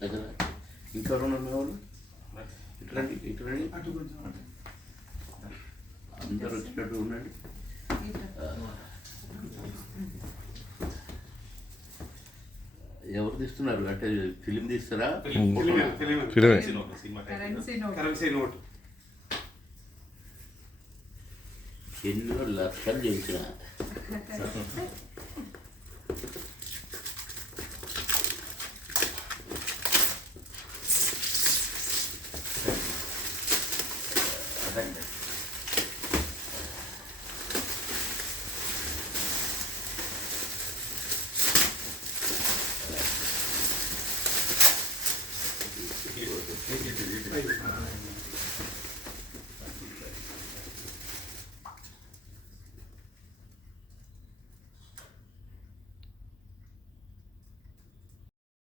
దగ్గర ఇంకెవరు ఉన్నారు మీ వాళ్ళు? ఇట్లండి ఇట్లండి, అందరు వచ్చినట్టు ఉండండి. ఎవరు తీస్తున్నారు అంటే ఫిలిం తీస్తారా? ఎన్నో లక్షలు చేసిన